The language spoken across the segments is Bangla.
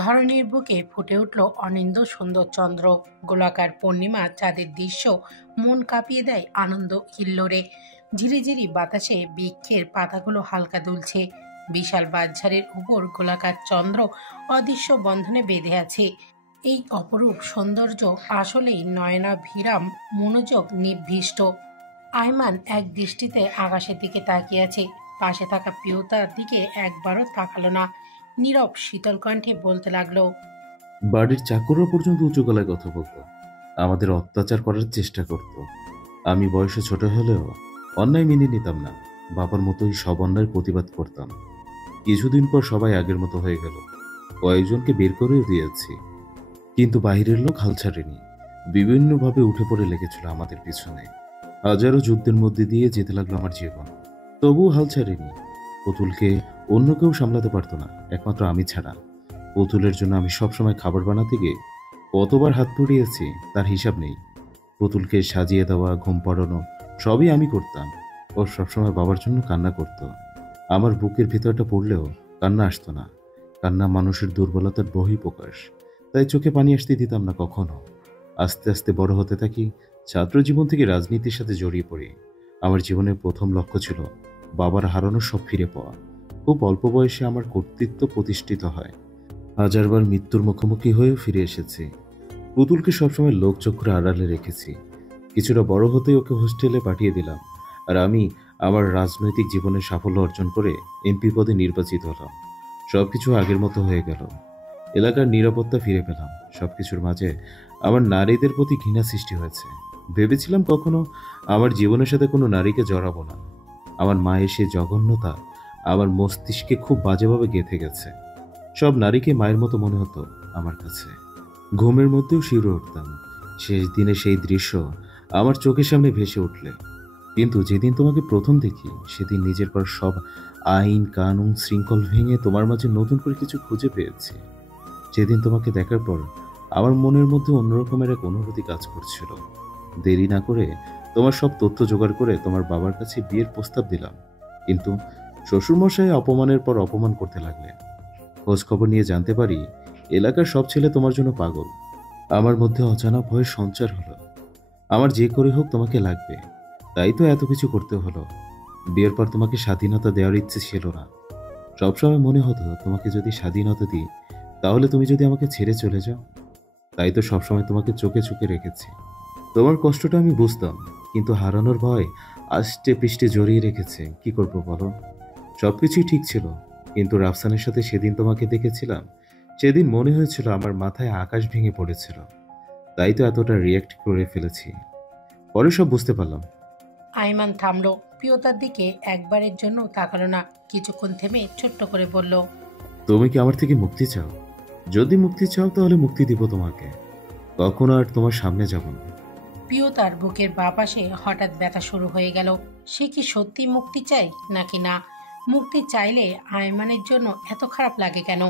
ধরণীর বুকে ফুটে উঠল অনিন্দ সুন্দর চন্দ্র। গোলাকার পূর্ণিমা চাঁদের দৃশ্য মন কাঁপিয়ে দেয় আনন্দ হিল্লোড়ে। ঝিরিঝিরি বাতাসে বৃক্ষের পাতাগুলো হালকা দুলছে। বিশাল বাঁশঝাড়ের উপর গোলাকার চন্দ্র অদৃশ্য বন্ধনে বেঁধে আছে। এই অপরূপ সৌন্দর্য আসলেই নয়নাভিরাম, মনোযোগ নির্ভীষ্ট। আয়মান এক দৃষ্টিতে আকাশের দিকে তাকিয়ে আছে। পাশে থাকা পিয়তার দিকে একবারও তাকালো না। নীরব শীতল কণ্ঠে বলতে লাগলো, বাড়ির চাকররা পর্যন্ত উঁচু গলায় কথা বলতো, আমাদের অত্যাচার করার চেষ্টা করত। আমি বয়সে ছোট হলেও অন্যায় মেনে নিতাম না, বাবার মতোই সব অন্যায়ের প্রতিবাদ করতাম। কিছুদিন পর সবাই আগের মতো হয়ে গেল, কয়েকজনকে বের করেও দিয়েছি, কিন্তু বাইরের লোক হাল ছাড়েনি। বিভিন্নভাবে উঠে পড়ে লেগেছিল আমাদের পিছনে। হাজারো যুদ্ধের মধ্যে দিয়ে যেতে লাগলো আমার জীবন, তবুও হাল ছাড়েনি। পুতুলকে অন্য কেউ সামলাতে পারতো না, একমাত্র আমি ছাড়া। পুতুলের জন্য আমি সবসময় খাবার বানাতে গিয়ে কতবার হাত পুড়িয়েছি তার হিসাব নেই। পুতুলকে সাজিয়ে দেওয়া, ঘুম পাড়ানো সবই আমি করতাম। ও সবসময় বাবার জন্য কান্না করত। আমার বুকের ভিতরটা পড়লেও কান্না আসতো না। কান্না মানুষের দুর্বলতার বহিঃপ্রকাশ, তাই চোখে পানি আসতে দিতাম না কখনো। আস্তে আস্তে বড় হতে থাকি, ছাত্র জীবন থেকে রাজনীতির সাথে জড়িয়ে পড়ি। আমার জীবনের প্রথম লক্ষ্য ছিল বাবার হারানো সব ফিরে পাওয়া। খুব অল্প বয়সে আমার কর্তৃত্ব প্রতিষ্ঠিত হয়। হাজারবার মৃত্যুর মুখোমুখি হয়েও ফিরে এসেছি। পুতুলকে সবসময় লোকচক্ষুর আড়ালে রেখেছি। কিছুটা বড় হতেই ওকে হোস্টেলে পাঠিয়ে দিলাম, আর আমি আমার রাজনৈতিক জীবনে সাফল্য অর্জন করে এমপি পদে নির্বাচিত হলাম। সবকিছু আগের মতো হয়ে গেল। এলাকার নিরাপত্তা ফিরে পেলাম। সবকিছুর মাঝে আমার নারীদের প্রতি ঘৃণা সৃষ্টি হয়েছে। ভেবেছিলাম কখনো আমার জীবনের সাথে কোনো নারীকে জড়াবো না। আমার মায়ের সে জঘন্যতা আমার মস্তিষ্কে খুব বাজেভাবে গেঁথে গেছে। সব নারীকে মায়ের মতো মনে হতো আমার কাছে। ঘুমের মধ্যেও শিউরে উঠতাম। শেষ দিনে সেই দৃশ্য আমার চোখের সামনে ভেসে উঠলে। কিন্তু যেদিন তোমাকে প্রথম দেখি, সেদিন নিজের পর সব আইন কানুন শৃঙ্খল ভেঙে তোমার মাঝে নতুন করে কিছু খুঁজে পেয়েছি। যেদিন তোমাকে দেখার পর আমার মনের মধ্যে অন্যরকমের এক অনুভূতি কাজ করছিল। দেরি না করে তোমার সব তথ্য জোগাড় করে তোমার বাবার কাছে বিয়ের প্রস্তাব দিলাম। কিন্তু শ্বশুরমশাই অপমানের পর অপমান করতে লাগলেন। খোঁজ খবর নিয়ে জানতে পারি এলাকার সব ছেলে তোমার জন্য পাগল। আমার মধ্যে অজানা ভয়ের সঞ্চার হলো। আমার যে করে হোক তোমাকে লাগবে, তাই তো এত কিছু করতে হলো। বিয়ের পর তোমাকে স্বাধীনতা দেওয়ার ইচ্ছে ছিল না। সবসময় মনে হতো তোমাকে যদি স্বাধীনতা দিই, তাহলে তুমি যদি আমাকে ছেড়ে চলে যাও। তাই তো সবসময় তোমাকে চোখে চোখে রেখেছি। তোমার কষ্টটা আমি বুঝতাম, কিন্তু হারানোর ভয় আষ্টে পৃষ্ঠে জড়িয়ে রেখেছে। কি করবো বলো? সবকিছুই ঠিক ছিল, কিন্তু রাফসানের সাথে সেদিন তোমাকে দেখেছিলাম, সেদিন মনে হয়েছিল আমার মাথায় আকাশ ভেঙে পড়েছিল। তাই তো এতটা রিয়েক্ট করে ফেলেছি। পরে সব বুঝতে পারলাম। আয়মান থামলো। প্রিয়তার দিকে একবারের জন্য তাকালো না। কিছুক্ষণ থেমে ছোট্ট করে বলল, তুমি কি আমার থেকে মুক্তি চাও? যদি মুক্তি চাও তাহলে মুক্তি দিব তোমাকে, কখনো আর তোমার সামনে যাব না। প্রিয়তার বুকের বাঁ পাশে হঠাৎ ব্যথা শুরু হয়ে গেল। সে কি সত্যি মুক্তি চায় নাকি না? মুক্তি চাইলে আয়মানের জন্য এত খারাপ লাগে কেন?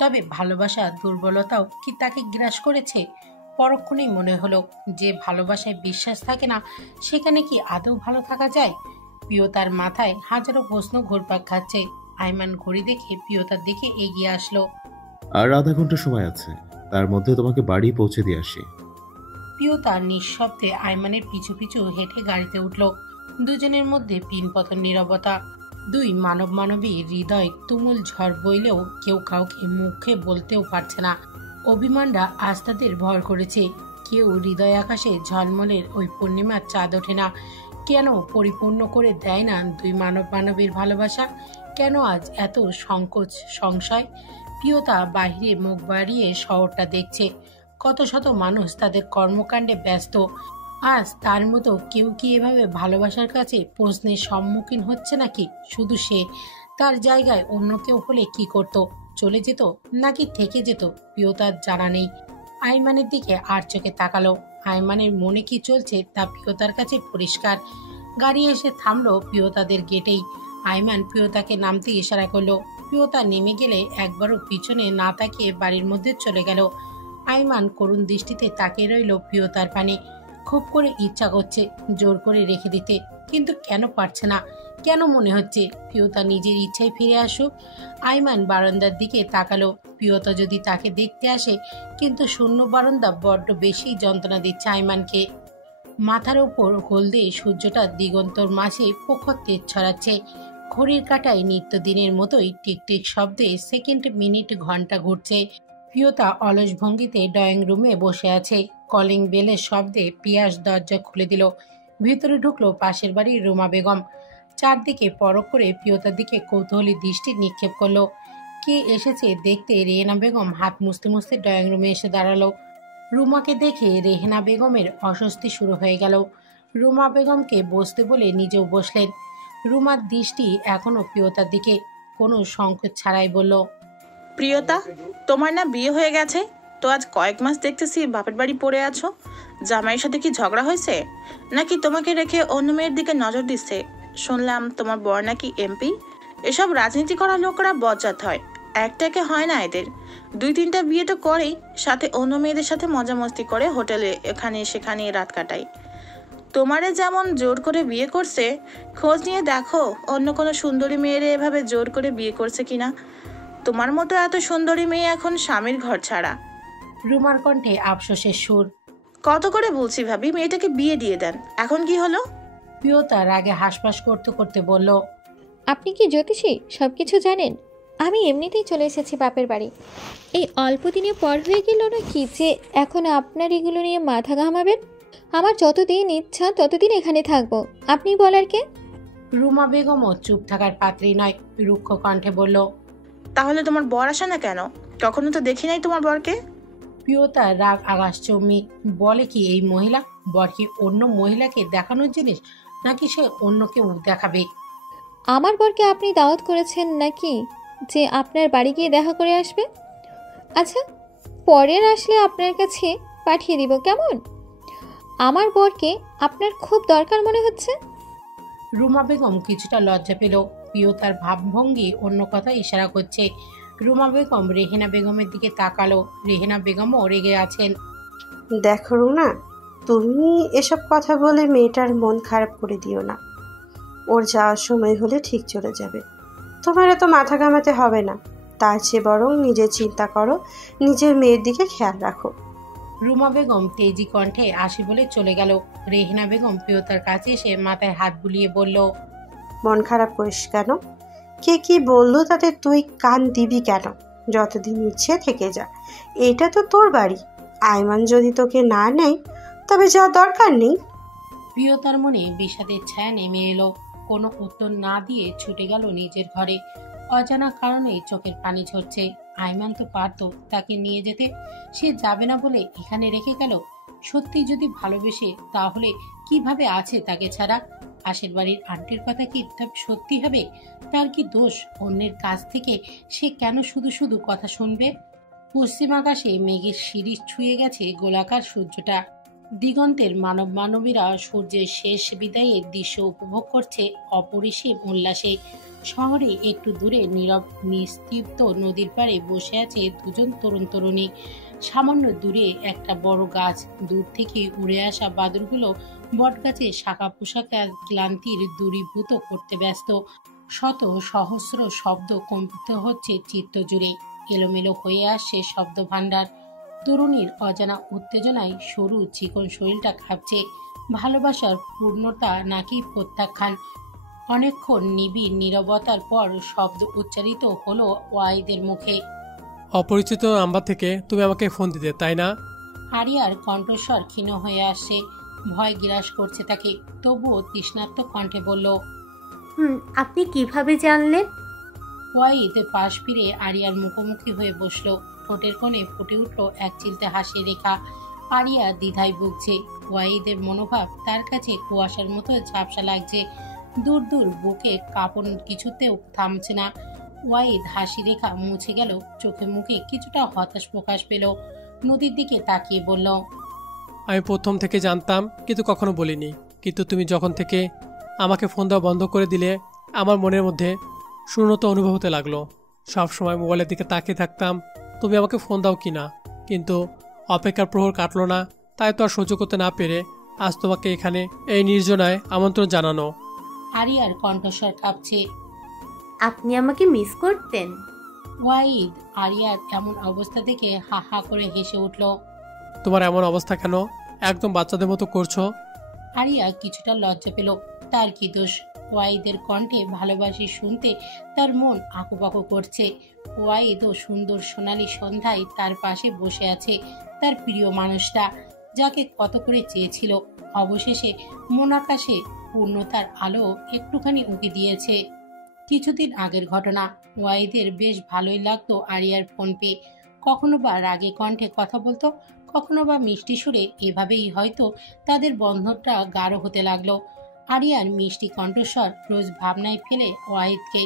তবে ভালোবাসা দুর্বলতাও কি তাকে গ্রাস করেছে? পরক্ষণেই মনে হলো, যে ভালোবাসায় বিশ্বাস থাকে না, সেখানে কি আদৌ ভালো থাকা যায়? প্রিয়তার মাথায় হাজারো প্রশ্ন ঘুরপাক খাচ্ছে। আয়মান ঘড়ি দেখে প্রিয়তার দিকে এগিয়ে আসলো। আর আধা ঘন্টা সময় আছে, তার মধ্যে তোমাকে বাড়ি পৌঁছে দিয়ে আসি। প্রিয়তা নিঃশব্দে আয়মানের পিছু পিছু হেঁটে গাড়িতে উঠল। দুজনের মধ্যে পিনপতন নীরবতা। দুই মানবী হৃদয় তুমুল ঝড় বইলেও কেউ কাউকে মুখে বলতেও পারছে না। অভিমানরা আজ তাদের ভর করেছে। কেউ হৃদয় আকাশে ঝলমলের ওই পূর্ণিমার চাঁদ ওঠে না। কেন পরিপূর্ণ করে দেয় না দুই মানবীর ভালোবাসা? কেন আজ এত সংকোচ সংশয়? প্রিয়তা বাহিরে মুখ বাড়িয়ে শহরটা দেখছে। কত শত মানুষ তাদের কর্মকাণ্ডে ব্যস্ত। আজ তার মতো কেউ কি এভাবে ভালোবাসার কাছে প্রশ্নের সম্মুখীন হচ্ছে নাকি? শুধু সে। তার জায়গায় অন্য কেউ হলে কি করত? চলে যেত নাকি থেকে যেত? প্রিয়তার জানা নেই। আইমানের দিকে আর চোখে তাকালো। আইমানের মনে কি চলছে তা প্রিয়তার কাছে পরিষ্কার। গাড়ি এসে থামলো প্রিয়তাদের গেটেই। আইমান প্রিয়তাকে নামতে ইশারা করলো। প্রিয়তা নেমে গেলে একবারও পিছনে না তাকিয়ে বাড়ির মধ্যে চলে গেল। আইমান করুণ দৃষ্টিতে তাকিয়ে রইল প্রিয়তার পানে। খুব করে ইচ্ছা করছে জোর করে রেখে দিতে, কিন্তু কেন পারছে না? কেন মনে হচ্ছে প্রিয়তা নিজের ইচ্ছায় ফিরে আসুক? আইমান বারান্দার দিকে তাকালো। প্রিয়তা যদি তাকে দেখতে আসে, কিন্তু শূন্য বারান্দা বড্ড বেশি যন্ত্রণা দিচ্ছে আইমানকে। মাথার ওপর হলদে সূর্যটা দিগন্তর মাঝে প্রখর তেজ ছড়াচ্ছে। ঘড়ির কাঁটায় নিত্যদিনের মতোই টিকটিক শব্দে সেকেন্ড, মিনিট, ঘন্টা ঘুরছে। প্রিয়তা অলস ভঙ্গিতে ড্রয়িং রুমে বসে আছে। কলিং বেলের শব্দে পিয়াস দরজা খুলে দিল। ভিতরে ঢুকলো পাশের বাড়ির রুমা বেগম। চারদিকে পরখ করে প্রিয়তার দিকে কৌতূহলী দৃষ্টি নিক্ষেপ করলো। কে এসেছে দেখতে রেহেনা বেগম হাত মুছতে মুছতে ড্রয়িং রুমে এসে দাঁড়ালো। রুমাকে দেখে রেহেনা বেগমের অস্বস্তি শুরু হয়ে গেল। রুমা বেগমকে বসতে বলে নিজেও বসলেন। রুমার দৃষ্টি এখনও প্রিয়তার দিকে। কোনো সংকোচ ছাড়াই বলল, প্রিয়তা, তোমার না বিয়ে হয়ে গেছে? তো আজ কয়েক মাস দেখতেছি বাপের বাড়ি পড়ে আছো। জামাইয়ের সাথে কি ঝগড়া হয়েছে, নাকি তোমাকে রেখে অন্য মেয়ের দিকে নজর দিচ্ছে? শুনলাম তোমার বর নাকি এমপি। এসব রাজনীতি করা লোকরা বজ্জাত হয়, একটাকে হয় না এদের। 2-3টা বিয়ে তো করেই, সাথে অন্য মেয়েদের সাথে মজা মস্তি করে হোটেলে এখানে সেখানে রাত কাটাই। তোমারে যেমন জোর করে বিয়ে করছে, খোঁজ নিয়ে দেখো অন্য কোনো সুন্দরী মেয়েরে এভাবে জোর করে বিয়ে করছে কিনা। তোমার মতো এত সুন্দরী মেয়ে এখন স্বামীর ঘর ছাড়া। রুমার কণ্ঠে আফসোসের সুর। কত করে বলছি ভাবি, মেয়েটাকে বিয়ে দিয়ে দেন, এখন কি হলো? প্রিয়তা রাগে হাসপাস করতে করতে বলল, আপনি কি জ্যোতিষী? সব কিছু জানেন? আমি এমনিতেই চলে এসেছি বাপের বাড়ি। এই অল্প দিনে পর হয়ে গেল না কি যে এখন আপনার এগুলো নিয়ে মাথা ঘামাবেন? আমার যতদিন ইচ্ছা ততদিন এখানে থাকবো। আপনি বলার কে? রুমা বেগমও চুপ থাকার পাত্রী নয়। রুক্ষ কণ্ঠে বলল, তাহলে তোমার বর আসে না কেন? কখনো তো দেখি নাই তোমার বরকে। প্রিয়তা রাগ আগাস চৌমি বলে, কি এই মহিলা? বর কি অন্য মহিলাকে দেখানোর জিনিস, নাকি সে অন্য কেউ দেখাবে? আমার বরকে আপনি দাওয়াত করেছেন নাকি যে আপনার বাড়ি গিয়ে দেখা করে আসবে? আচ্ছা, পরের আসলে আপনার কাছে পাঠিয়ে দিব, কেমন? আমার বরকে আপনার খুব দরকার মনে হচ্ছে। রুমা বেগম কিছুটা লজ্জা পেল। প্রিয়তার ভাবভঙ্গি অন্য কথা ইশারা করছে। রুমা বেগম রেহেনা বেগমের দিকে তাকালো। রেহেনা বেগমও রেগে আছেন। দেখো রুনা, তুমি এসব কথা বলে মেয়েটার মন খারাপ করে দিও না। ওর যাওয়ার সময় হলে ঠিক চলে যাবে। তোমার এত মাথা ঘামাতে হবে না। তার চেয়ে বরং নিজের চিন্তা করো, নিজের মেয়ের দিকে খেয়াল রাখো। রুমা বেগম তেজি কণ্ঠে আসি বলে চলে গেল। রেহেনা বেগম প্রিয়তার কাছে এসে মাথায় হাত বুলিয়ে বলল, মন খারাপ করিস কেন? কে কি বললো তাতে তুই কান দিবি কেন? যতদিন ইচ্ছে থেকে যা, এটা তো তোর বাড়ি। আইমান যদি তোকে না নেয় তবে যাওয়ার দরকার নেই। প্রিয়তার মনে বিষাদের ছায়া নেমে এলো। কোনো উত্তর না দিয়ে ছুটে গেল নিজের ঘরে। অজানা কারণে চোখের পানি ঝরছে। আইমান তো পারত তাকে নিয়ে যেতে, সে যাবে না বলে এখানে রেখে গেল। সত্যি যদি ভালোবেসে, তাহলে কিভাবে আছে তাকে ছাড়া? পাশের বাড়ির আন্টির কথা কি তবে সত্যি হবে? তার কি দোষ? অন্যের কাছ থেকে সে কেন শুধু শুধু কথা শুনবে? পশ্চিম আকাশে মেঘের শিরীষ ছুঁয়ে গেছে গোলাকার সূর্যটা। দিগন্তের মানব মানবীরা সূর্যের শেষ বিদায়ের দৃশ্য উপভোগ করছে অপরিসীম উল্লাসে। শহরে একটু দূরে নীরব নিস্তব্ধ নদীর পাড়ে বসে আছে দুজন তরুণ তরুণী। সামান্য দূরে একটা বড় গাছ। দূর থেকে উড়ে আসা বাদুড়গুলো বটগাছে শাখা পোশাকে ক্লান্তির দূরীভূত করতে ব্যস্ত। শত সহস্র শব্দ কম্পিত হচ্ছে চিত্ত জুড়ে। এলোমেলো হয়ে আসছে শব্দ ভাণ্ডার। তরুণীর অজানা উত্তেজনায় সরু চিকন শরীরটা কাঁপছে। ভালোবাসার পূর্ণতা নাকি প্রত্যাখ্যান? অনেকক্ষণ নিবিড় নীরবতার পর শব্দ উচ্চারিত হলো ওয়াইদের মুখে। অপরিচিত নাম্বার থেকে তুমি আমাকে ফোন দিতে, তাই না? আরিয়ার কণ্ঠস্বর ক্ষীণ হয়ে আসছে। ভয় গ্রাস করছে তাকে। তবুও তৃষ্ণার্ত কণ্ঠে বলল, আপনি কিভাবে জানলেন? ওয়াইদ পাশ ফিরে আরিয়ার মুখোমুখি হয়ে বসলো। ঠোঁটের কোণে ফুটে উঠল এক চিলতে হাসির রেখা। আরিয়া দ্বিধায় ভুগছে। ওয়াইদের মনোভাব তার কাছে কুয়াশার মতো ঝাপসা লাগছে। দূর দূর বুকে কাঁপন কিছুতেও থামছে না। ওয়াইদ হাসি রেখা মুছে গেল। চোখে মুখে কিছুটা হতাশ প্রকাশ পেল। নদীর দিকে তাকিয়ে বলল, আমি প্রথম থেকে জানতাম, কিন্তু কখনো বলিনি। কিন্তু তুমি যখন থেকে আমাকে ফোন দেওয়া বন্ধ করে দিলে, আমার মনের মধ্যে শূন্যতা অনুভব হতে লাগলো। সবসময় মোবাইলের দিকে তাকিয়ে থাকতাম তুমি আমাকে ফোন দাও কি না, কিন্তু অপেক্ষার প্রহর কাটলো না। তাই তো আর সহ্য করতে না পেরে আজ তোমাকে এখানে এই নির্জনায় আমন্ত্রণ জানানো। আরিয়ার কণ্ঠস্বর কাঁপছে। আপনি আমাকে মিস করতেন? ওয়াহিদ আরিয়ার এমন অবস্থা দেখে হা হা করে হেসে উঠল। তোমার এমন অবস্থা কেন? একদম বাচ্চাদের মতো করছো। আরিয়া কিছুটা লজ্জা পেল। তার কি দোষ? ওয়াহিদের কণ্ঠে ভালোবাসি শুনতে তার মন আঁকুপাকু করছে। ওয়াহিদও সুন্দর সোনালী সন্ধ্যায় তার পাশে বসে আছে, তার প্রিয় মানুষটা যাকে কত করে চেয়েছিল। অবশেষে মন আকাশে পূর্ণতার আলো একটুখানি উঁকি দিয়েছে। কিছুদিন আগের ঘটনা। ওয়াহিদের বেশ ভালোই লাগতো আরিয়ার ফোন পেয়ে। কখনো বা রাগে কণ্ঠে কথা বলতো, কখনো বা মিষ্টি সুরে। এভাবেই হয়তো তাদের বন্ধনটা গাঢ় হতে লাগলো। আরিয়ার মিষ্টি কণ্ঠস্বর রোজ ভাবনায় ফেলে ওয়াহিদকে।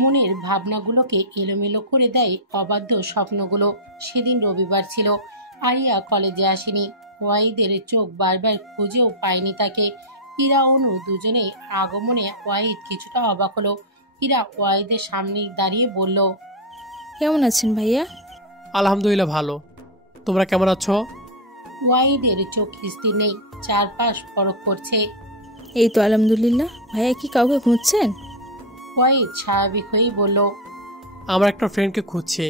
মনের ভাবনাগুলোকে এলোমেলো করে দেয় অবাধ্য স্বপ্নগুলো। সেদিন রবিবার ছিল, আরিয়া কলেজে আসেনি। ওয়াহিদের চোখ বারবার খুঁজেও পায়নি তাকে। ইরা অনু দুজনেই আগমনে ওয়াহিদ কিছুটা অবাক হলো। ইরা ওয়াহিদের সামনে দাঁড়িয়ে বলল, কেমন আছেন ভাইয়া? আলহামদুলিল্লাহ ভালো। তোমরা কেমন আছো? ওয়াহিদের চোখ স্থির নেই, চারপাশ পরখ করছে। এই তো আলহামদুলিল্লাহ। ভাইয়া কি কাউকে খুঁজছেন? ওয়াহিদ স্বাভাবিক হয়েই বলল, আমার একটা ফ্রেন্ডকে খুঁজছি।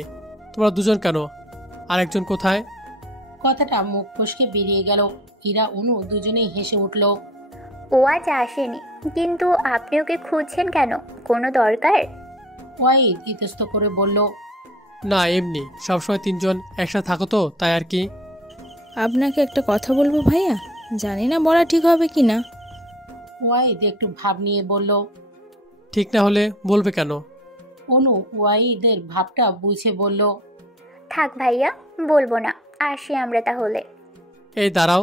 তোমরা দুজন কেন? আর একজন কোথায়? কথাটা মুখ ফসকে বেরিয়ে গেল। ইরা অনু দুজনেই হেসে উঠল। ও আজ আসেনি, কিন্তু আপনি ওকে খুঁজছেন কেন? কোনো দরকার? ওয়াহিদ ইতস্ত করে বলল, না এমনি, সবসময় তিনজন একসাথে থাকো তো, তাই আর কি। আপনাকে একটা কথা বলবো ভাইয়া, জানি না বলা ঠিক হবে কি না। ওয়াহিদ একটু ভাব নিয়ে বলল। ঠিক না হলে বলবে কেন? অনু ওয়াহিদের ভাবটা বুঝে বলল, থাক ভাইয়া, বলবো না, আসি আমরা তাহলে। এই দাঁড়াও,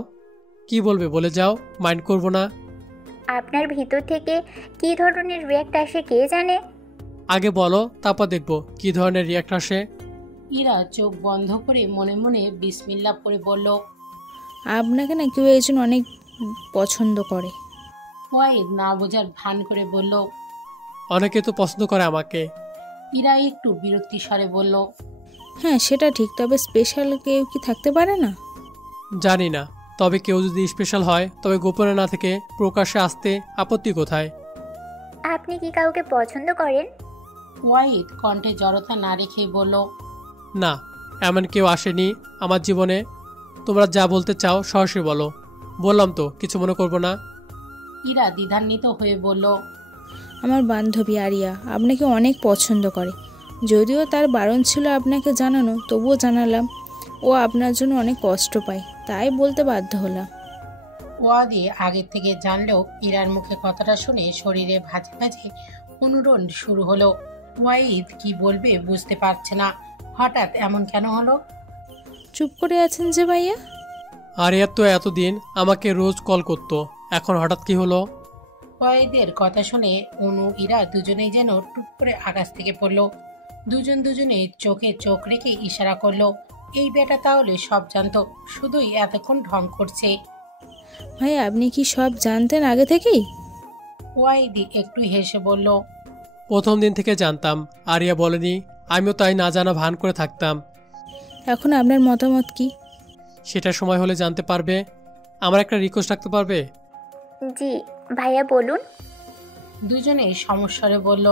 কি বলবে বলে যাও, মাইন্ড করবো না। আপনার ভিতর থেকে কি ধরনের রিয়াক্ট আসে কে জানে। আগে বলো, তারপর দেখবো কি ধরনের রিয়াক্ট আসে। ইরা চোখ বন্ধ করে মনে মনে বিসমিল্লাহ পড়ে বলল, আপনাকে না কেউ একজন অনেক পছন্দ করে। ওয়াহিদ না বোঝার ভান করে বলল। অনেকে তো পছন্দ করে আমাকে। ইরা একটু বিরক্তি স্বরে বলল, হ্যাঁ সেটা ঠিক, তবে স্পেশাল কেউ কি থাকতে পারে না? জানি না, তবে কেউ যদি স্পেশাল হয় তবে গোপনে না থেকে প্রকাশ্যে আসতে আপত্তি কোথায়? আপনি কি কাউকে পছন্দ করেন? ওয়াহিদ কণ্ঠে জড়তা না রেখেই বলল, না, এমন কেউ আসেনি আমার জীবনে। তোমরা যা বলতে চাও সরাসরি বলো। বললাম তো, কিছু মনে করবো না। ইরা দ্বিধান্বিত হয়ে বলল, আমার বান্ধবী আরিয়া আপনাকে অনেক পছন্দ করে। যদিও তার বারণ ছিল আপনাকে জানানো, তবুও জানালাম। ও আপনার জন্য অনেক কষ্ট পায়, তাই বলতে বাধ্য হলাম। ওয়াদি আগের থেকে জানলেও ইরার মুখে কথাটা শুনে শরীরে ভাঁজে ভাঁজে অনুরণ শুরু হলো। ওয়াহিদ কি বলবে বুঝতে পারছে না। হঠাৎ এমন কেন হলো? চুপ করে আছেন যে ভাইয়া? আরিয়া তো এতদিন আমাকে রোজ কল করতো, এখন হঠাৎ কি হলো? ওয়াহিদের কথা শুনে অনু ইরা দুজনেই যেন টুপ করে আকাশ থেকে পড়লো। দুজনে চোখে চোখ রেখে ইশারা করলো। এই বেটা তাহলে সব জানতো, শুধুই এতক্ষণ ঢং করছে। ভাইয়া আপনি কি সব জানতেন আগে থেকেই? ওয়াহিদি একটু হেসে বলল, প্রথম দিন থেকে জানতাম। আরিয়া বলেনি, আমিও তাই না জানা ভান করে থাকতাম। এখন আপনার মতামত কি? সেটা সময় হলে জানতে পারবে। আমার একটা রিকোয়েস্ট রাখতে পারবে? জি ভাইয়া বলুন। দুজনে সমস্যারে বলল,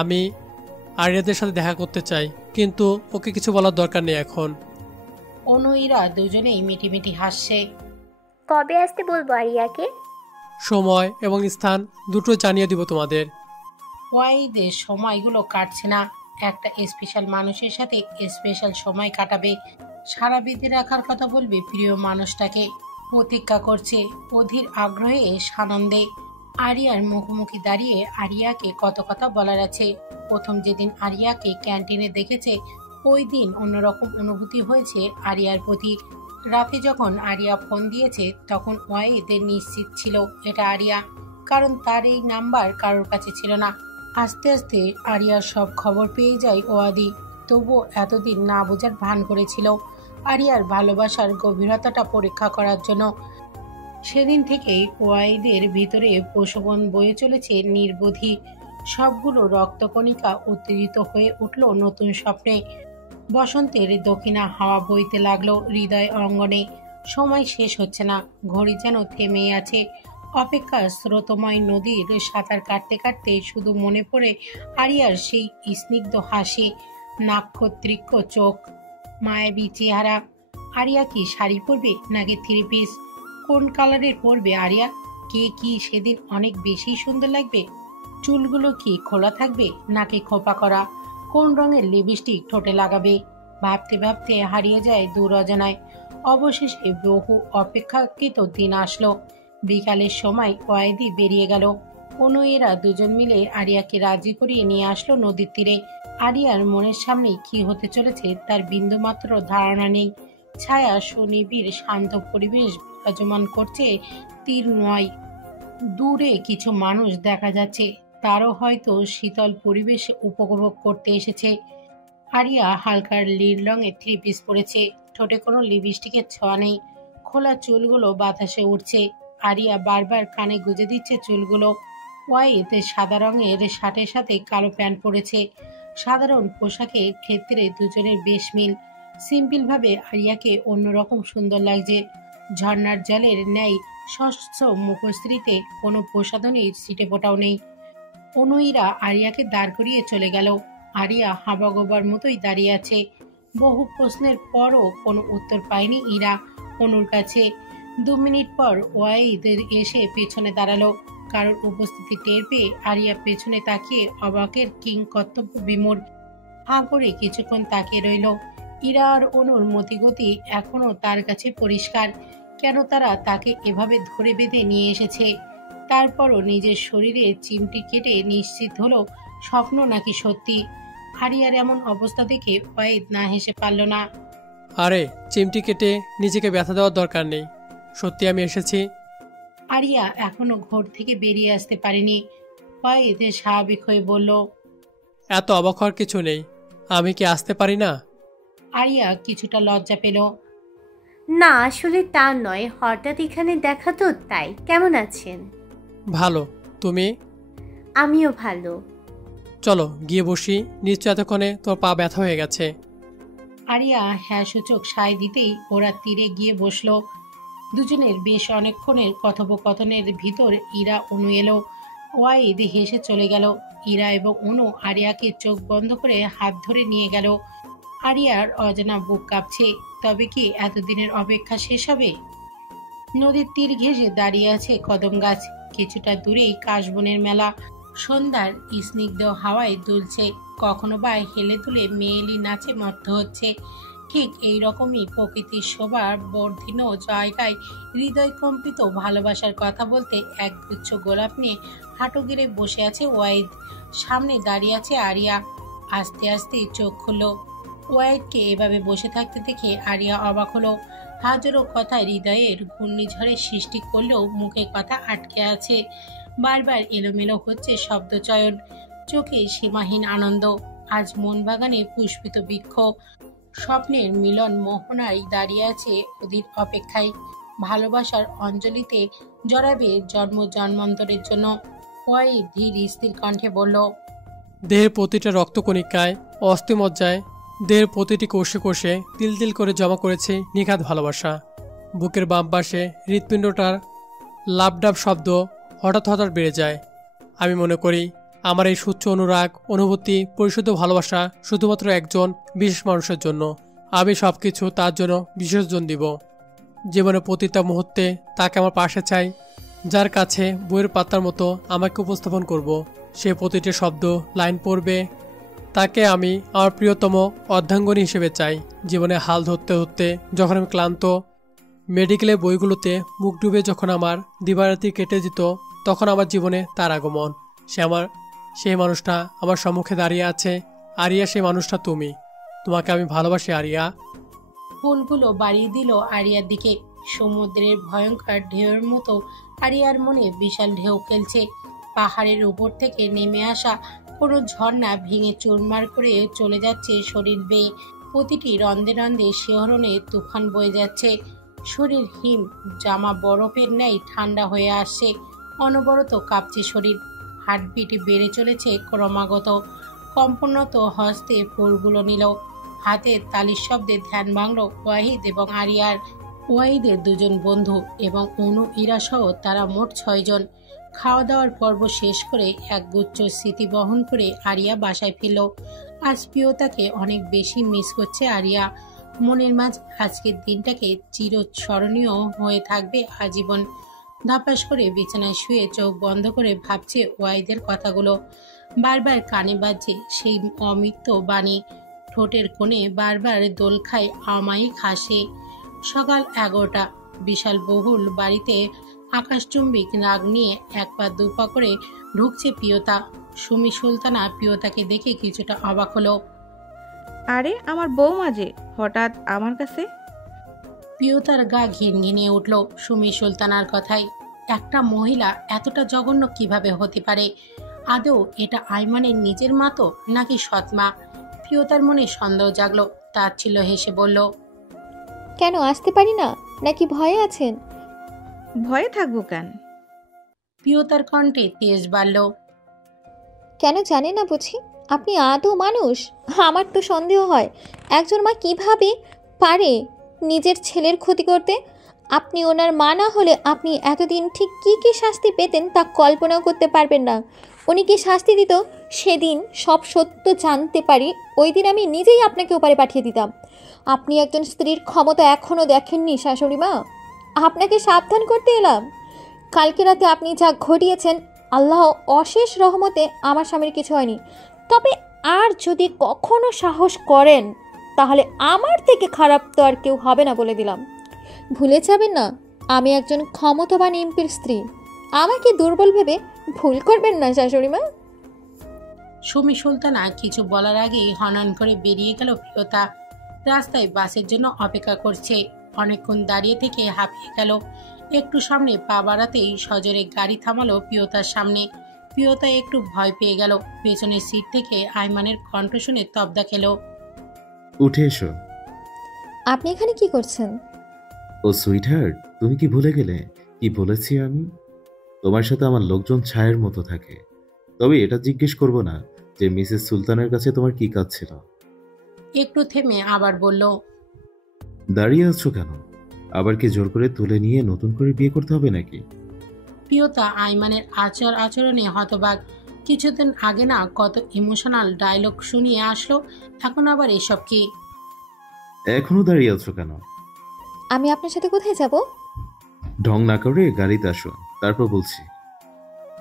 আমি আরিয়াদের সাথে দেখা করতে চাই, কিন্তু ওকে কিছু বলার দরকার নেই এখন। অনু ইরা দুজনেই মিটিমিটি হাসছে। কবে আসতে বলবো আরিয়াকে? সময় এবং স্থান দুটো জানিয়ে দিব তোমাদের। ওয়াহিদের সময়গুলো কাটছে না। একটা স্পেশাল মানুষের সাথে স্পেশাল সময় কাটাবে, সারা বেঁধে রাখার কথা বলবে প্রিয় মানুষটাকে। প্রতীক্ষা করছে অধীর আগ্রহে সানন্দে। আরিয়ার মুখোমুখি দাঁড়িয়ে আরিয়াকে কত কথা বলার আছে। প্রথম যেদিন আরিয়াকে ক্যান্টিনে দেখেছে, ওই দিন অন্যরকম অনুভূতি হয়েছে আরিয়ার প্রতি। রাতে যখন আরিয়া ফোন দিয়েছে তখন ওয়াহিদের নিশ্চিত ছিল এটা আরিয়া, কারণ তার এই নাম্বার কারোর কাছে ছিল না। আস্তে আস্তে আরিয়ার সব খবর পেয়ে যায় ওয়াদি। তবুও এতদিন না বোঝার ভান করেছিল আরিয়ার ভালোবাসার গভীরতাটা পরীক্ষা করার জন্য। সেদিন থেকেই ওয়াহিদের ভিতরে পশুবন বয়ে চলেছে নির্বোধি। সবগুলো রক্তকণিকা উত্তেজিত হয়ে উঠল নতুন স্বপ্নে। বসন্তের দক্ষিণা হাওয়া বইতে লাগলো হৃদয় অঙ্গনে। সময় শেষ হচ্ছে না, ঘড়ি যেন থেমেই আছে। অপেক্ষা স্রোতময় নদীর সাঁতার কাটতে কাটতে শুধু মনে পড়ে আরিয়ার সেই স্নিগ্ধ হাসি, নাক্ষত্রিক চোখ, মায়াবী চেহারা। আরিয়া কি শাড়ি পরবে নাকি থ্রি পিস? কোন কালারের পরবে আরিয়া? কে কি সেদিন অনেক বেশি সুন্দর লাগবে? চুলগুলো কি খোলা থাকবে নাকি খোপা করা? কোন রঙের লিপস্টিক ঠোঁটে লাগাবে? ভাবতে ভাবতে হারিয়ে যায় দূর অজানায়। অবশেষে বহু অপেক্ষাকৃত দিন আসলো। বিকালের সময় ওয়াইদি বেরিয়ে গেল। অনুয়েরা দুজন মিলে আরিয়াকে রাজি করিয়ে নিয়ে আসলো নদীর তীরে। আরিয়ার মনের সামনে কি হতে চলেছে তার বিন্দুমাত্র ধারণা নেই। ছায়া সুনিবিড় শান্ত পরিবেশ বিরাজমান করছে তীর নয়। দূরে কিছু মানুষ দেখা যাচ্ছে, তারও হয়তো শীতল পরিবেশ উপভোগ করতে এসেছে। আরিয়া হালকা নীল রঙের থ্রি পিস পরেছে, ঠোঁটে কোনো লিপস্টিকের ছোঁয়া নেই। খোলা চুলগুলো বাতাসে উঠছে। আরিয়া বারবার কানে গুজে দিচ্ছে চুলগুলো। ওয়াইদ সাদা রঙের শার্টের সাথে কালো প্যান্ট পরেছে। সাধারণ পোশাকের ক্ষেত্রে দুজনের বেশ মিল। সিম্পল ভাবে আরিয়াকে অন্যরকম সুন্দর লাগছে। ঝর্ণার জলের ন্যায় স্বচ্ছ মুখশ্রীতে কোনো প্রসাধনীর ছিটে ফোটাও নেই। অনুইরা আরিয়াকে দাঁড় করিয়ে চলে গেল। আরিয়া হাবাগোবার মতোই দাঁড়িয়ে আছে। বহু প্রশ্নের পরও কোনো উত্তর পায়নি ইরা অনুর কাছে। 2 মিনিট পর ওয়াইদ এসে পেছনে দাঁড়ালো। কারোর উপস্থিতি টের পেয়ে আরিয়া পেছনে তাকিয়ে অবাকের কিং কর্তব্য বিমূঢ়। হাঁ করে কিছুক্ষণ তাকিয়ে রইল। ইরা আর অনুর মতিগতি এখনো তার কাছে পরিষ্কার। কেন তারা তাকে এভাবে ধরে বেঁধে নিয়ে এসেছে? তারপরও নিজের শরীরে চিমটি কেটে নিশ্চিত হলো স্বপ্ন নাকি সত্যি। আরিয়ার এমন অবস্থা দেখে ওয়াইদ না হেসে পারল না। আরে চিমটি কেটে নিজেকে ব্যথা দেওয়ার দরকার নেই, সত্যি আমি এসেছি। আরিয়া এখনো ঘর থেকে বেরিয়ে আসতে পারেনি। ওয়াইদ স্বাভাবিক হয়ে বলল, এত অবাক হওয়ার কিছু নেই, আমি কি আসতে পারি না? আরিয়া কিছুটা লজ্জা পেল। না আসলে তা নয়, হঠাৎ এখানে দেখা তো তাই। কেমন আছেন? ভালো, তুমি? আমিও ভালো। চলো গিয়ে বসি, নিশ্চয় এতক্ষণে তোর পা ব্যথা হয়ে গেছে। আরিয়া হ্যাঁ সূচক সায় দিতেই ওরা তীরে গিয়ে বসলো। দুজনের বেশ অনেকক্ষণের কথোপকথনের ভিতর ইরা অনু এলো। ওয়াইদ হেসে চলে গেল। ইরা এবং অনু আরিয়াকে চোখ বন্ধ করে হাত ধরে নিয়ে গেল। আরিয়ার অজানা বুক কাঁপছে। তবে কি এতদিনের অপেক্ষা শেষ হবে? নদীর তীর ঘেঁষে দাঁড়িয়ে আছে কদম গাছ। কিছুটা দূরেই কাশবনের মেলা। সন্ধ্যার স্নিগ্ধ হাওয়ায় দুলছে, কখনো বা হেলে দুলে মেয়েলি নাচে মত্ত হচ্ছে। ঠিক এই রকমই প্রকৃতির শোভার বর্ধিত জায়গায় হৃদয় কম্পিত ভালোবাসার কথা বলতে একগুচ্ছ গোলাপ নিয়ে হাঁটু গেড়ে বসে আছে ওয়াইদ। সামনে দাঁড়িয়ে আছে আরিয়া। আস্তে আস্তে চোখ খুলল। ওয়াইদকে এভাবে বসে থাকতে দেখে আরিয়া অবাক হলো। হাজারো কথায় হৃদয়ের ঘূর্ণিঝড়ের সৃষ্টি করলেও মুখে কথা আটকে আছে। বারবার এলোমেলো হচ্ছে শব্দচয়ন, চোখে সীমাহীন আনন্দ। আজ মন বাগানে পুষ্পিত বৃক্ষ, স্বপ্নের মিলন মোহনায় দাঁড়িয়ে আছে ওদের অপেক্ষায়। ভালোবাসার অঞ্জলিতে জড়াবে জন্ম জন্মান্তরের জন্য। ওয়াইদ ধীর স্থির কণ্ঠে বলল, দেহের প্রতিটা রক্তকণিকায়, অস্থিমজ্জায়, দেহের প্রতিটি কোষে কোষে তিল তিল করে জমা করেছে নিখাত ভালোবাসা। বুকের বাম পাশে হৃৎপিণ্ডটার লাপডাপ শব্দ হঠাৎ হঠাৎ বেড়ে যায়। আমি মনে করি আমার এই সুচ্ছ অনুরাগ, অনুভূতি, পরিশুদ্ধ ভালোবাসা শুধুমাত্র একজন বিশেষ মানুষের জন্য। আমি সব কিছু তার জন্য বিসর্জন দিব। জীবনের প্রতিটা মুহূর্তে তাকে আমার পাশে চাই, যার কাছে বইয়ের পাতার মতো আমাকে উপস্থাপন করব। সে প্রতিটি শব্দ লাইন পড়বে। তাকে আমি আমার প্রিয়তম অর্ধাঙ্গনী হিসেবে চাই। জীবনে হাল ধরতে ধরতে যখন আমি ক্লান্ত, মেডিকেলে বইগুলোতে মুখ ডুবে যখন আমার দিবারাতি কেটে যেত, তখন আমার জীবনে তার আগমন। সেই মানুষটা আমার সম্মুখে দাঁড়িয়ে আছে। আরিয়া, সেই মানুষটা তুমি। তোমাকে আমি ভালোবাসি আরিয়া। ফুলগুলো বাড়িয়ে দিল আরিয়ার দিকে। সমুদ্রের ভয়ঙ্কর ঢেউয়ের মতো আরিয়ার মনে বিশাল ঢেউ খেলছে। পাহাড়ের উপর থেকে নেমে আসা কোনো ঝর্ণা ভেঙে চুরমার করে চলে যাচ্ছে শরীর বেয়ে। প্রতিটি রন্ধে রন্ধে শিহরণে তুফান বয়ে যাচ্ছে। শরীর হিম জামা বরফের ন্যায় ঠান্ডা হয়ে আসছে। অনবরত কাঁপছে শরীর। হার্টবিট বেড়ে চলেছে ক্রমাগত। কম্পনত হস্তে ফুলগুলো নিল। হাতের তালির শব্দে ধ্যান ভাঙল ওয়াহিদ এবং আরিয়ার। ওয়াহিদের দুজন বন্ধু এবং অনু ইরা সহ তারা মোট 6 জন। খাওয়া দাওয়ার পর্ব শেষ করে একগুচ্ছ স্মৃতি বহন করে আরিয়া বাসায় ফিরল। আজ প্রিয়তাকে অনেক বেশি মিস করছে আরিয়া। মনের মাঝ আজকের দিনটাকে চিরস্মরণীয় হয়ে থাকবে আজীবন। ধাপাস করে বিছানায় শুয়ে চোখ বন্ধ করে ভাবছে ওয়াহিদের কথাগুলো। বারবার কানে বাজছে সেই অমৃত বাণী, ঠোঁটের কোণে বারবার দোল খায় আমায়িক হাসে। সকাল 11টা। বিশাল বহুল বাড়িতে আকাশচুম্বিক রাগ নিয়ে এক পা দুপা করে ঢুকছে প্রিয়তা। সুমি সুলতানা প্রিয়তাকে দেখে কিছুটা অবাক হলো। আরে আমার বৌমা যে হঠাৎ আমার কাছে। প্রিয়তার গা ঘিনঘিনিয়ে উঠল সুমি সুলতানার কথায়। একটা মহিলা এতটা জঘন্য কিভাবে হতে পারে? আদৌ এটা আইমানের নিজের মা তো নাকি সৎমা? প্রিয়তার মনে সন্দেহ জাগলো। তাচ্ছিল্য হেসে বলল, কেন আসতে পারি না? নাকি ভয়ে আছেন? ভয়ে থাকবো কেন? প্রিয়তার কণ্ঠে তেজ বাড়ল। কেন জানেন না বুঝি? আপনি আদৌ মানুষ? আমার তো সন্দেহ হয় একজন মা কিভাবে পারে নিজের ছেলের ক্ষতি করতে। আপনি ওনার মা না হলে আপনি এতদিন ঠিক কী কী শাস্তি পেতেন তা কল্পনাও করতে পারবেন না। উনি কি শাস্তি দিত সেদিন সব সত্য জানতে পারি ওই দিন আমি নিজেই আপনাকে ওপারে পাঠিয়ে দিতাম। আপনি একজন স্ত্রীর ক্ষমতা এখনও দেখেননি শাশুড়ি মা। আপনাকে সাবধান করতে এলাম। কালকে রাতে আপনি যা ঘটিয়েছেন, আল্লাহ অশেষ রহমতে আমার স্বামীর কিছু হয়নি। তবে আর যদি কখনো সাহস করেন তাহলে আমার থেকে খারাপ তো আর কেউ হবে না বলে দিলাম। ভুলে যাবেন না আমি একজন ক্ষমতাবান এমপির স্ত্রী। আমাকে দুর্বল ভেবে ভুল করবেন না শাশুড়ি মা। সুমি সুলতানা কিছু বলার আগেই হনন করে বেরিয়ে গেল প্রিয়তা। রাস্তায় বাসের জন্য অপেক্ষা করছে। অনেকক্ষণ দাঁড়িয়ে থেকে হাঁপিয়ে গেল। একটু সামনে পা বাড়াতেই সজোরে গাড়ি থামালো প্রিয়তার সামনে। প্রিয়তা একটু ভয় পেয়ে গেল। পেছনের সিট থেকে আইমানের কণ্ঠ শুনে তবদা খেল। উঠে এসো। আপনি এখানে কি করছেন? ও সুইটহার্ট, তুমি কি ভুলে গেলে কি বলেছি আমি? তোমার সাথে আমার লোকজন ছায়ের মতো থাকে। তবে এটা জিজ্ঞেস করব না যে মিসেস সুলতানের কাছে তোমার কি কাজ ছিল। একটু থেমে আবার বলল, দাঁড়িয়ে আছো কেন? আবার কি জোর করে তুলে নিয়ে নতুন করে বিয়ে করতে হবে নাকি? প্রিয়তা আইমানের আচরণে হতবাক। কিছুদিন আগে না কত ইমোশনাল ডায়লগ শুনিয়ে আসলো, এখন আবার এসব কি? এখনো দাঁড়িয়ে আছো কেন? আমি আপনার সাথে কোথায় যাব? ঢং না করে গাড়িতে আসো, তারপর বলছি।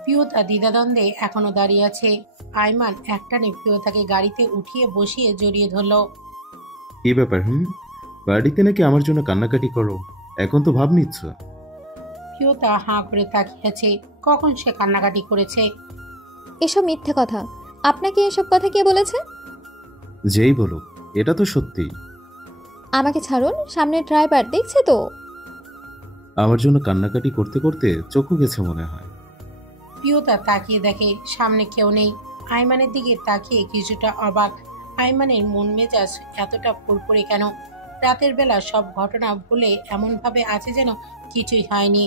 প্রিয়তা দ্বিধাদ্বন্দ্বে এখনো দাঁড়িয়ে আছে। আইমান একটানে প্রিয়তাকে গাড়িতে উঠিয়ে বসিয়ে জড়িয়ে ধরল। কি ব্যাপার? বাড়িতে নাকি আমার জন্য কান্নাকাটি করো? এখন তো ভাব নিচ্ছ। প্রিয়তা হাঁ করে তাকিয়ে আছে। কখন সে কান্নাকাটি করেছে? এসব মিথ্যে কথা। আপনাকে এসব কথা কে বলেছে? যেই বলুক, এটা তো সত্যি। আমাকে ছাড়ুন, সামনে ড্রাইভার দেখছে তো। আমার জন্য কান্নাকাটি করতে করতে চোখও গেছে মনে হয়। প্রিয়তা তাকিয়ে দেখে সামনে কেউ নেই। আইমানের দিকে তাকিয়ে কিছুটা অবাক। আইমানের মন মেজাজ এতটা ফুরফুরে কেন? রাতের বেলা সব ঘটনা ভুলে এমনভাবে আছে যেন কিছুই হয়নি।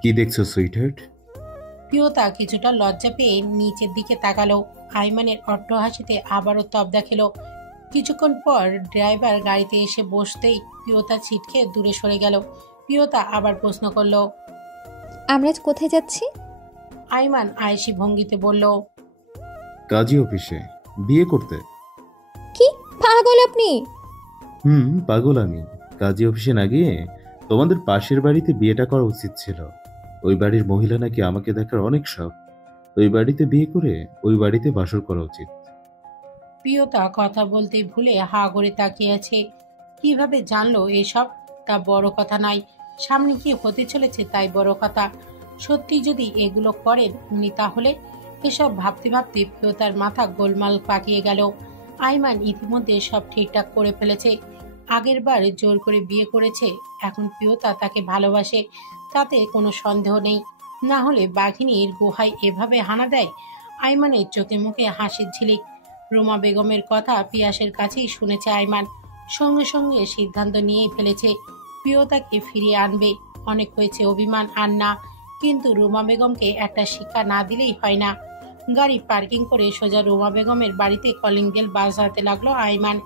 কি দেখছো সুইটহার্ট? প্রিয়তা কিছুটা লজ্জা পেয়ে নিচের দিকে তাকালো। আইমানের অট্টহাসিতে আবারও তবদা খেলো। কিছুক্ষণ পর ড্রাইভার গাড়িতে এসে বসতেই প্রিয়তা ছিটকে দূরে সরে গেল। প্রিয়তা আবার প্রশ্ন করল, আমরা কোথায় যাচ্ছি? আইমান আয়েশি ভঙ্গিতে বলল, কাজী অফিসে বিয়ে করতে। কি পাগল আপনি? পাগল আমি। কাজী অফিসে না গিয়ে তোমাদের পাশের বাড়িতে বিয়েটা করা উচিত ছিল। ওই বাড়ির মহিলা নাকি আমাকে দেখার অনেক শখ। ওই বাড়িতে বিয়ে করে ওই বাড়িতে বাসর করা উচিত। প্রিয়তা কথা বলতে ভুলে হা করে তাকিয়ে আছে। কিভাবে জানলো এসব তা বড় কথা নয়, সামনে কি হতে চলেছে তাই বড় কথা। সত্যি যদি এগুলো করেন উনি, তাহলে এসব ভাবতে ভাবতে প্রিয়তার মাথা গোলমাল পাকিয়ে গেল। আইমান ইতিমধ্যে সব ঠিকঠাক করে ফেলেছে। আগের বার জোর করে বিয়ে করেছে, এখন প্রিয়তা তাকে ভালোবাসে, তাতে কোনো সন্দেহ নেই। না হলে বাঘিনীর গুহায় এভাবে হানা দেয়? আইমানের চোখে মুখে হাসির ঝিলিক। রোমা বেগমের কথা পিয়াসের কাছেই শুনেছে আইমান। সঙ্গে সঙ্গে সিদ্ধান্ত নিয়েই ফেলেছে প্রিয়তাকে ফিরিয়ে আনবে। অনেক হয়েছে অভিমান আর না, কিন্তু রোমা বেগমকে একটা শিক্ষা না দিলেই হয় না। গাড়ি পার্কিং করে সোজা রোমা বেগমের বাড়িতে কলিং বেল বাজাতে লাগলো আইমান।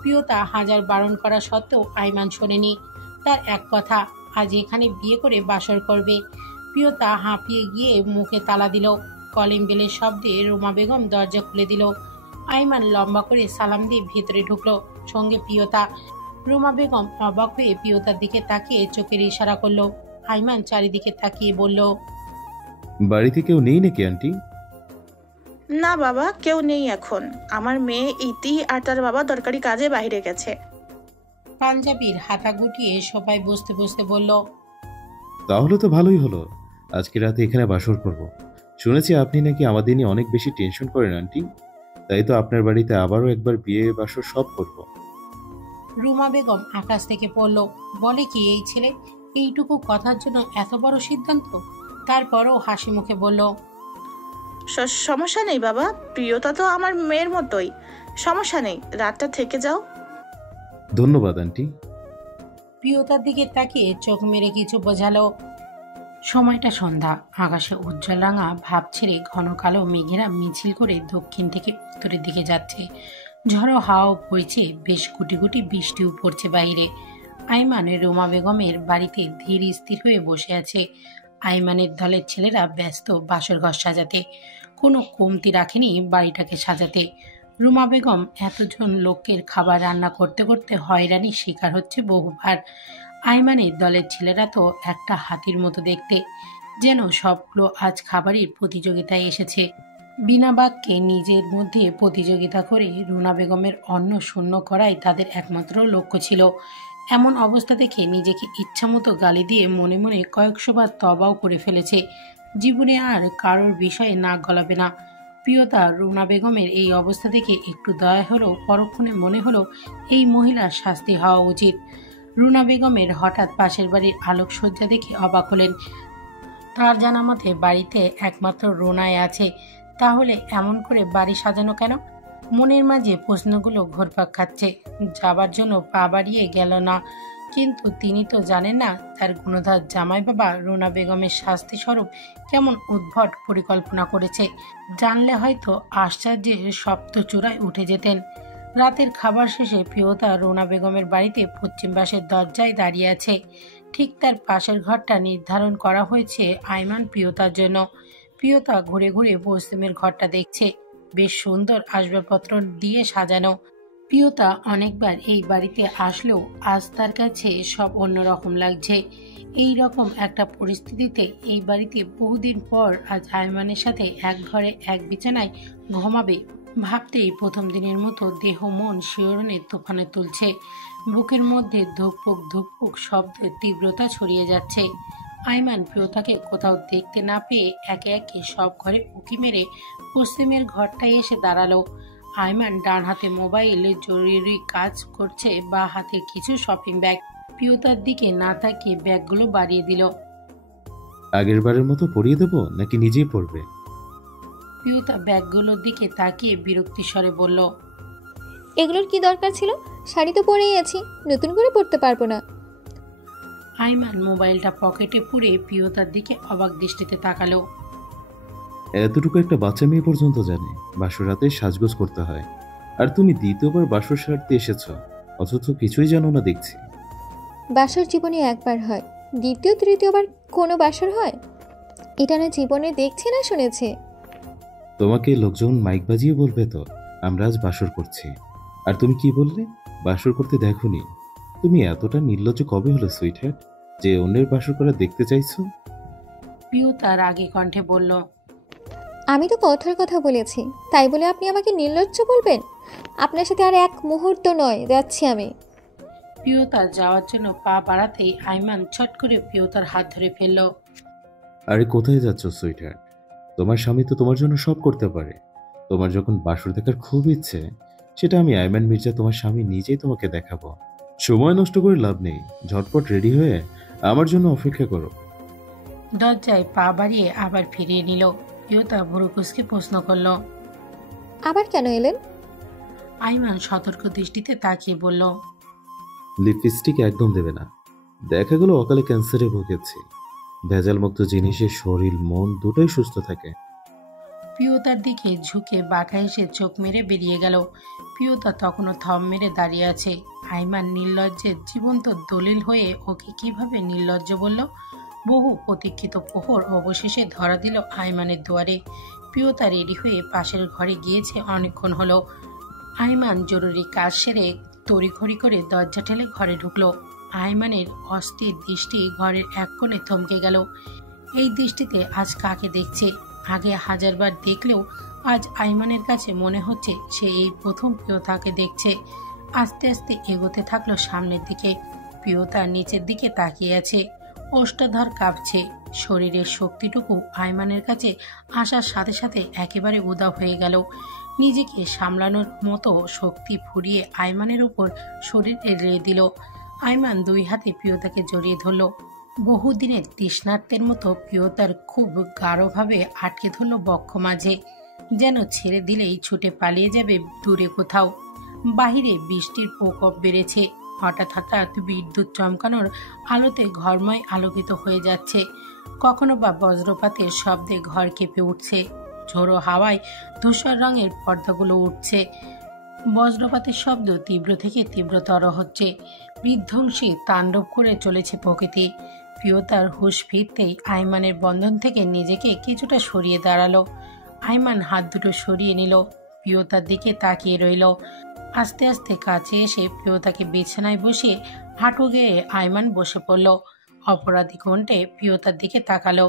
প্রিয়তা হাজার বারণ করা সত্ত্বেও আইমান শোনেনি। তার এক কথা, আজ এখানে বিয়ে করে বাসর করবে। প্রিয়তা হাঁপিয়ে গিয়ে মুখে তালা দিল। কলিং বেলের শব্দে রুমা বেগম দরজা খুলে দিল। আইমান লম্বা করে সালাম দিয়ে ভেতরে ঢুকলো, সঙ্গে প্রিয়তা। রুমা বেগম অবাক হয়ে প্রিয়তার দিকে তাকিয়ে চোখের ইশারা করলো। আইমান চারিদিকে তাকিয়ে বলল, বাড়িতে কেউ নেই নাকি আন্টি? না বাবা, কেউ নেই এখন। আমার মেয়ে ইতি আর তার বাবা দরকারি কাজে বাইরে গেছে। পাঞ্জাবির হাতা গুটিয়ে সবাই বসতে বসতে বলল, তাহলে তো ভালোই হলো, আজকে রাতে এখানে বাসর করব। শুনেছি আপনি নাকি আমাদের নিয়ে অনেক বেশি টেনশন করেন আন্টি, তাই তো আপনার বাড়িতে আবারও একবার বিয়ে বাসর সব করব। রুমা বেগম আকাশ থেকে পড়ল। বলে কি এই ছেলে, এইটুকু কথার জন্য এত বড় সিদ্ধান্ত? তারপরও হাসি মুখে বলল, সমস্যা নেই বাবা, প্রিয়তা তো আমার মেয়ের মতোই। সমস্যা নেই, রাতটা থেকে যাও। ধন্যবাদ আন্টি। প্রিয়তার দিকে তাকিয়ে চোখ মেরে কিছু বোঝালো। সময়টা সন্ধ্যা। আকাশে উজ্জ্বল রাঙা ভাব ছেড়ে ঘন কালো মেঘেরা মিছিল করে দক্ষিণ থেকে উত্তরের দিকে যাচ্ছে। ঝড়ো হাওয়া বইছে, বেশ গুটি গুটি বৃষ্টিও পড়ছে বাইরে। আইমান রুমা বেগমের বাড়িতে ধীর স্থির হয়ে বসে আছে। আইমানের দলের ছেলেরা ব্যস্ত বাসর ঘর সাজাতে, কোনো কমতি রাখেনি বাড়িটাকে সাজাতে। রুমা বেগম এতজন লোকের খাবার রান্না করতে করতে হয়রানির শিকার হচ্ছে বহুবার। আইমানের দলের ছেলেরা তো একটা হাতির মতো দেখতে, যেন সবগুলো আজ খাবারের প্রতিযোগিতায় এসেছে। বিনা বাক্যে নিজের মধ্যে প্রতিযোগিতা করে রুনা বেগমের অন্ন শূন্য করাই তাদের একমাত্র লক্ষ্য ছিল। এমন অবস্থা দেখে নিজেকে ইচ্ছামতো গালি দিয়ে মনে মনে কয়েকশোবার তবাও করে ফেলেছে। জীবনে আর কারোর বিষয়ে নাক গলাবে না। প্রিয়তা রুনা বেগমের এই অবস্থা দেখে একটু দয়া হলো, পরক্ষণে মনে হলো এই মহিলার শাস্তি হওয়া উচিত। রুনা বেগমের হঠাৎ পাশের বাড়ির আলোকসজ্জা দেখে অবাক হলেন। তার জানা মতে বাড়িতে একমাত্র রুনাই আছে, তাহলে এমন করে বাড়ি সাজানো কেন? মনের মাঝে প্রশ্নগুলো ঘুরপাক খাচ্ছে। যাবার জন্য পা বাড়িয়ে গেল না, কিন্তু তিনি তো জানেন না তার গুণধর জামাই বাবা রুনা বেগমের শাস্তি স্বরূপ কেমন উদ্ভট পরিকল্পনা করেছে। জানলে হয়তো আশ্চর্যে সপ্তচূড়ায় উঠে যেতেন। রাতের খাবার শেষে প্রিয়তা রুনা বেগমের বাড়িতে পশ্চিম পাশের দরজায় দাঁড়িয়ে আছে। ঠিক তার পাশের ঘরটা নির্ধারণ করা হয়েছে আইমান প্রিয়তার জন্য। প্রিয়তা ঘুরে ঘুরে পশ্চিমের ঘরটা দেখছে, বেশ সুন্দর আসবাবপত্র দিয়ে সাজানো। প্রিয়তা অনেকবার এই বাড়িতে আসলেও আজ তার কাছে সব অন্যরকম লাগছে। এই রকম একটা পরিস্থিতিতে এই বাড়িতে বহুদিন পর আজ আইমানের সাথে এক ঘরে এক বিছানায় ঘুমাবে ভাবতেই প্রথম দিনের মতো দেহ মন শিহরণে তুফানে তুলছে। বুকের মধ্যে ধুকপুক ধুকপুক শব্দের তীব্রতা ছড়িয়ে যাচ্ছে। আইমান প্রিয়তাকে কোথাও দেখতে না পেয়ে একে একে সব ঘরে উঁকি মেরে পশ্চিমের ঘরটায় এসে দাঁড়ালো। আইমান ডান হাতে মোবাইল জরুরি কাজ করছে, বা হাতে কিছু শপিং ব্যাগ। প্রিয়তার দিকে না তাকিয়ে ব্যাগগুলো বাড়িয়ে দিল। আগের বারের মতো পরিয়ে দেবো নাকি নিজেই পড়বে? প্রিয়তা ব্যাগগুলোর দিকে তাকিয়ে বিরক্তি স্বরে বলল, এগুলোর কি দরকার ছিল? শাড়ি তো পরেই আছি, নতুন করে পরতে পারবো না। আইমান মোবাইলটা পকেটে পুরে প্রিয়তার দিকে অবাক দৃষ্টিতে তাকালো। এতটুকু একটা বাচ্চা মেয়ে পর্যন্ত জানে বাসর রাতে সাজগোজ করতে হয়, আর তুমি দ্বিতীয়বার বাসর সারতে এসেছ, অথচ কিছুই জানো না দেখছি। বাসর জীবনে একবার হয়, দ্বিতীয় তৃতীয়বার কোনো বাসর হয়? এটা না জীবনে দেখছে না শুনেছে। তোমাকে লোকজন মাইক বাজিয়ে বলবে তো আমরা আজ বাসর করছি, আর তুমি কি বললে বাসর করতে দেখোনি। তুমি এতটা নির্লজ্জ কবে হলো সুইটহার্ট, যে অন্যের বাসর করা দেখতে চাইছো? প্রিয়তা রাগে কণ্ঠে বলল, আমি তো কথার কথা বলেছি, তাই বলে আপনি আমাকে নির্লজ্জ বলবেন? আপনার সাথে আর এক মুহূর্ত নয়, যাচ্ছি আমি। প্রিয়তা যাওয়ার জন্য পা বাড়াতেই আইমান ছট করে প্রিয়তার হাত ধরে ফেলল। আরে কোথায় যাচ্ছ সুইটহার্ট? তোমার স্বামী তো তোমার জন্য সব করতে পারে। তোমার যখন বাসর দেখার খুব ইচ্ছে, সেটা আমি আইমান মির্জা তোমার স্বামী নিজেই তোমাকে দেখাবো। সময় নষ্ট করে লাভ নেই, ঝটপট রেডি হয়ে আমার জন্য অপেক্ষা করো। দরজায় পা বাড়িয়ে আবার ফিরিয়ে নিল। প্রিয়তা ভুরুকুসকে প্রশ্ন করল, আবার কেন এলেন? আইমান সতর্ক দৃষ্টিতে তাকিয়ে বলল, লিপস্টিক একদম দেবে না। দেখা গেল অকালে ক্যান্সারে ভুগেছি। ভেজালমুক্ত জিনিসে শরীর মন দুটোই সুস্থ থাকে। প্রিয়তার দিকে ঝুঁকে বাঁকা এসে চোখ মেরে বেরিয়ে গেল। প্রিয়তা তখনও থম মেরে দাঁড়িয়ে আছে। আইমান নির্লজ্জের জীবন্ত দলিল হয়ে ওকে কিভাবে নির্লজ্জ বলল। বহু প্রতীক্ষিত প্রহর অবশেষে ধরা দিল আইমানের দুয়ারে। প্রিয়তা রেডি হয়ে পাশের ঘরে গিয়েছে অনেকক্ষণ হলো। আইমান জরুরি কাজ সেরে তড়িঘড়ি করে দরজা ঠেলে ঘরে ঢুকলো। আইমানের অস্থির দৃষ্টি ঘরের এক কোণে থমকে গেল। এই দৃষ্টিতে আজ কাকে দেখছে? আগে হাজারবার দেখলেও আজ আইমানের কাছে মনে হচ্ছে সে এই প্রথম প্রিয়তাকে দেখছে। আস্তে আস্তে এগোতে থাকলো সামনের দিকে। প্রিয়তা নিচের দিকে তাকিয়ে আছে, ওষ্ঠধর কাঁপছে। শরীরের শক্তিটুকু আইমানের কাছে আসার সাথে সাথে একেবারে উদাও হয়ে গেল। নিজেকে সামলানোর মতো শক্তি ফুরিয়ে আইমানের উপর শরীর এড়িয়ে দিল। আইমান দুই হাতে প্রিয়তাকে জড়িয়ে ধরল। বহুদিনের তৃষ্ণার্তের মতো প্রিয়তার খুব গাঢ়ভাবে আটকে ধরল বক্ষ মাঝে, যেন ছেড়ে দিলেই ছুটে পালিয়ে যাবে দূরে কোথাও। বাহিরে বৃষ্টির প্রকোপ বেড়েছে। হঠাৎ হঠাৎ বিদ্যুৎ চমকানোর আলোতে ঘরময় আলোকিত হয়ে যাচ্ছে। কখনো বা বজ্রপাতের শব্দে ঘর কেঁপে উঠছে। ঝোড়ো হাওয়ায় ধূসর রঙের পর্দাগুলো উঠছে। বজ্রপাতের শব্দ তীব্র থেকে তীব্রতর হচ্ছে। বিধ্বংসী তাণ্ডব করে চলেছে প্রকৃতি। প্রিয়তার হুঁশ ফিরতেই আইমানের বন্ধন থেকে নিজেকে কিছুটা সরিয়ে দাঁড়ালো। আইমান হাত দুটো সরিয়ে নিল, প্রিয়তার দিকে তাকিয়ে রইল। আস্তে আস্তে কাছে এসে প্রিয়তাকে বিছানায় বসিয়ে হাঁটু গেড়ে আইমান বসে পড়ল। অপরাধী কণ্ঠে প্রিয়তার দিকে তাকালো।